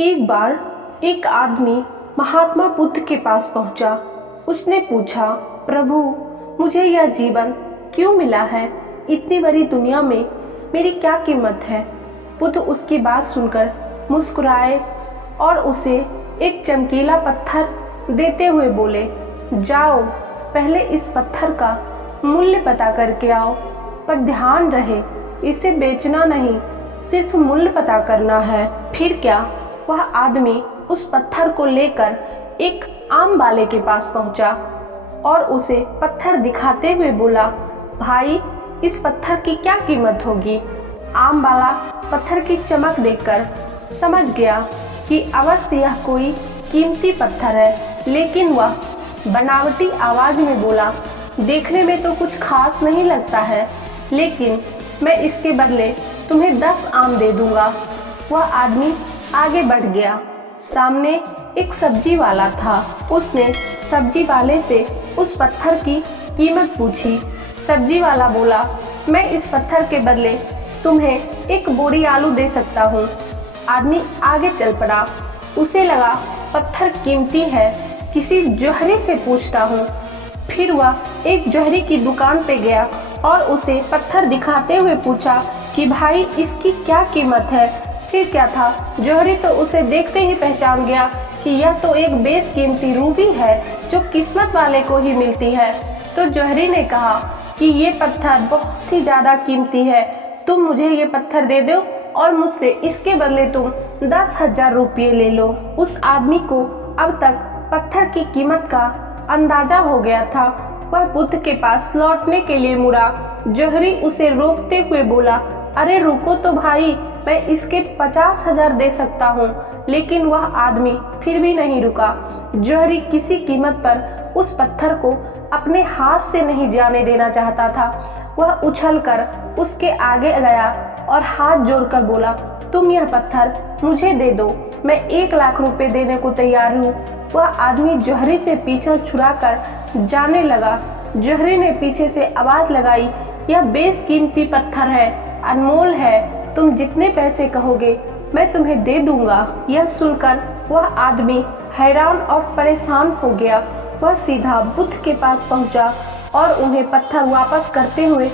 एक बार एक आदमी महात्मा बुद्ध के पास पहुंचा। उसने पूछा, प्रभु, मुझे यह जीवन क्यों मिला है? इतनी बड़ी दुनिया में मेरी क्या कीमत है? बुद्ध उसकी बात सुनकर मुस्कुराए और उसे एक चमकीला पत्थर देते हुए बोले, जाओ, पहले इस पत्थर का मूल्य पता करके आओ, पर ध्यान रहे इसे बेचना नहीं, सिर्फ मूल्य पता करना है। फिर क्या, वह आदमी उस पत्थर को लेकर एक आम वाले के पास पहुंचा और उसे पत्थर दिखाते हुए बोला, भाई, इस पत्थर की क्या कीमत होगी? आम वाला पत्थर की चमक देखकर समझ गया कि अवश्य यह कोई कीमती पत्थर है, लेकिन वह बनावटी आवाज में बोला, देखने में तो कुछ खास नहीं लगता है, लेकिन मैं इसके बदले तुम्हें 10 आम दे दूंगा। वह आदमी आगे बढ़ गया। सामने एक सब्जी वाला था। उसने सब्जी वाले से उस पत्थर की कीमत पूछी। सब्जी वाला बोला, मैं इस पत्थर के बदले तुम्हें एक बोरी आलू दे सकता हूँ। आदमी आगे चल पड़ा। उसे लगा पत्थर कीमती है, किसी जोहरी से पूछता हूँ। फिर वह एक जोहरी की दुकान पे गया और उसे पत्थर दिखाते हुए पूछा कि भाई, इसकी क्या कीमत है? फिर क्या था, जोहरी तो उसे देखते ही पहचान गया कि यह तो एक बेशकीमती रूबी है जो किस्मत वाले को ही मिलती है। तो जोहरी ने कहा कि ये पत्थर बहुत ही ज़्यादा कीमती है, तुम मुझे ये पत्थर दे दो और मुझसे इसके बदले तुम 10,000 रुपये ले लो। उस आदमी को अब तक पत्थर की कीमत का अंदाजा हो गया था। वह बुद्ध के पास लौटने के लिए मुड़ा। जोहरी उसे रोकते हुए बोला, अरे रुको तो भाई, मैं इसके 50,000 दे सकता हूँ। लेकिन वह आदमी फिर भी नहीं रुका। जोहरी किसी कीमत पर उस पत्थर को अपने हाथ से नहीं जाने देना चाहता था। वह उछलकर उसके आगे गया और हाथ जोड़कर बोला, तुम यह पत्थर मुझे दे दो, मैं 1 लाख रुपए देने को तैयार हूँ। वह आदमी जोहरी से पीछा छुड़ाकर जाने लगा। जोहरी ने पीछे से आवाज लगाई, यह बेशकीमती पत्थर है, अनमोल है, तुम जितने पैसे कहोगे मैं तुम्हें दे दूंगा। यह सुनकर वह आदमी हैरान और परेशान हो गया। वह सीधा बुद्ध के पास पहुंचा और उन्हें पत्थर वापस करते हुए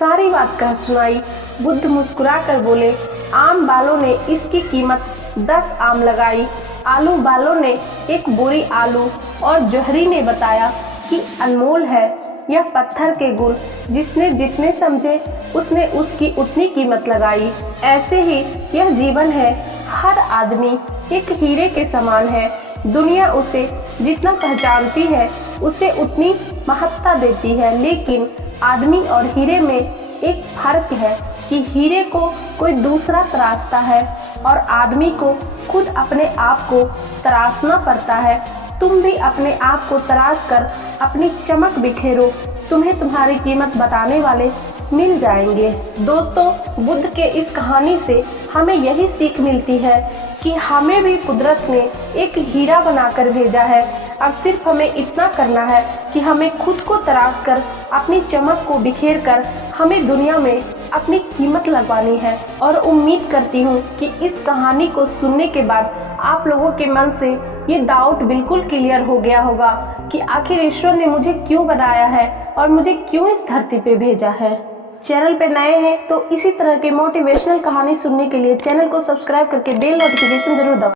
सारी बात कह सुनाई। बुद्ध मुस्कुराकर बोले, आम वालों ने इसकी कीमत 10 आम लगाई, आलू वालों ने 1 बोरी आलू और जोहरी ने बताया कि अनमोल है। यह पत्थर के गुण जिसने जितने समझे उसने उसकी उतनी कीमत लगाई। ऐसे ही यह जीवन है, हर आदमी एक हीरे के समान है। दुनिया उसे जितना पहचानती है उसे उतनी महत्ता देती है, लेकिन आदमी और हीरे में एक फर्क है कि हीरे को कोई दूसरा तराशता है और आदमी को खुद अपने आप को तराशना पड़ता है। तुम भी अपने आप को तराश कर अपनी चमक बिखेरो, तुम्हें तुम्हारी कीमत बताने वाले मिल जाएंगे। दोस्तों, बुद्ध के इस कहानी से हमें यही सीख मिलती है कि हमें भी कुदरत ने एक हीरा बनाकर भेजा है। अब सिर्फ हमें इतना करना है कि हमें खुद को तराश कर अपनी चमक को बिखेर कर हमें दुनिया में अपनी कीमत लगवानी है। और उम्मीद करती हूँ कि इस कहानी को सुनने के बाद आप लोगों के मन से ये डाउट बिल्कुल क्लियर हो गया होगा कि आखिर ईश्वर ने मुझे क्यों बनाया है और मुझे क्यों इस धरती पे भेजा है। चैनल पे नए हैं तो इसी तरह के मोटिवेशनल कहानी सुनने के लिए चैनल को सब्सक्राइब करके बेल नोटिफिकेशन जरूर दबाएं।